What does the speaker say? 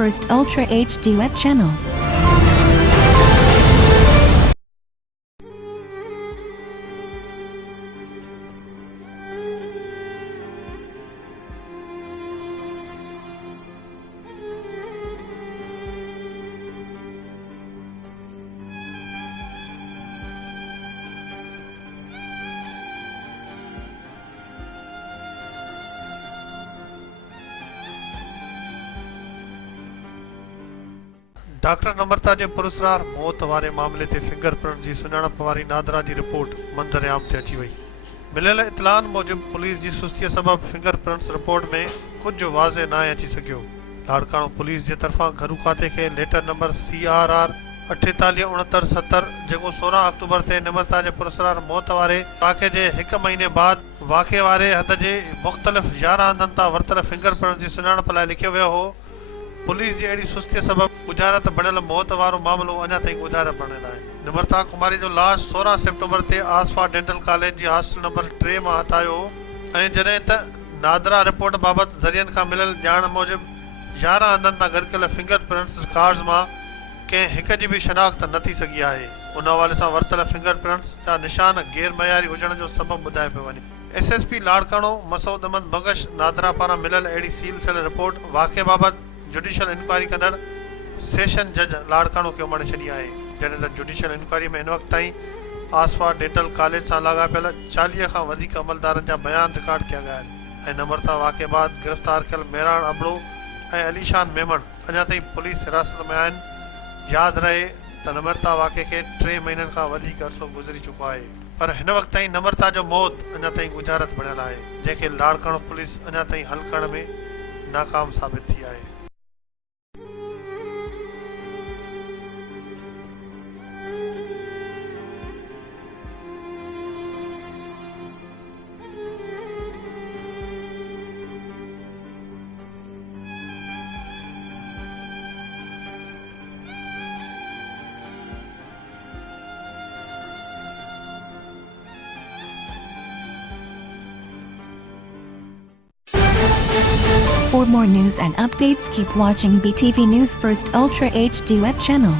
First Ultra HD web channel. Doctor Namrata जे पुरस्कार मौत वारे मामले ते फिंगरप्रिंट जी सुञाणप वारी नादरा जी रिपोर्ट मंज़र आम ते अची वई। मिलियल इतलान मूजिब पुलिस जी सुस्तीअ सबब फिंगरप्रिंट्स रिपोर्ट में कुछ वाज़े न अची सघियो। लाड़काणो पुलिस जे तरफ़ां घरू खाते खे लेटर नंबर CRR 486970 जेको 16 अक्टूबर ते नम्रता जे पुरस्कार मौत वारे वाक़े जे 1 महीने बाद वाक़े वारे हंध जे मुख़्तलिफ़ 11 हंधनि तां वरितल फिंगरप्रिंट जी सुञाणप लाइ लिखियो वियो हो। पुलिस जी अहिड़ी सुस्तीअ सबब गुजारत बणियल मौत वारो मामलो अञा ताईं गुजारित बणियल आहे। नम्रता कुमारी जो लाश 16 सेप्टेंबर ते आसफा डेंटल कॉलेज जी हॉस्टल नंबर 3 मां हथायो ऐं जॾहिं त नादरा रिपोर्ट बाबति ज़रियनि खां मिलियल ॼाण मूजिब 11 हंधनि तां गॾिकल फिंगरप्रिंट्स रिकॉर्ड्स मां कंहिं हिक जी बि शनाख्त न थी सघी आहे। उन हवाले सां वरितल फिंगरप्रिंट्स जा निशान गैर मयारी हुजण जो सबब ॿुधाए पियो वञे। SSP लाड़काणो मसूद अहमद बख़्श नादरा पारां मिलियल अहिड़ी सील थियल रिपोर्ट वाक़े बाबति जुडिशियल इंक्वायरी कंदड़ सेशन जज लाड़काणो खे उमड़े छॾी आहे। जॾहिं त जुडिशियल इंक्वायरी में हिन वक़्त ताईं आसफा डेंटल कॉलेज सां लाॻापियल 40 खां वधीक अमलदारनि जा बयान रिकॉर्ड किया विया आहिनि ऐं नम्रता वाक़े बाद गिरफ़्तार थियल मेहरान अबड़ो ऐं अलीशान मेमण अञा ताईं पुलिस हिरासत में आहिनि। यादि रहे त नम्रता वाक़े खे 3 महीननि खां वधीक अरसो गुज़री चुको आहे, पर हिन वक़्त ताईं नम्रता जो मौत अञा ताईं गुजारत बणियल आहे, जंहिंखे लाड़काणो पुलिस अञा ताईं हल करण में नाकाम साबित थी आहे। For more news and updates, keep watching BTV News First Ultra HD web channel.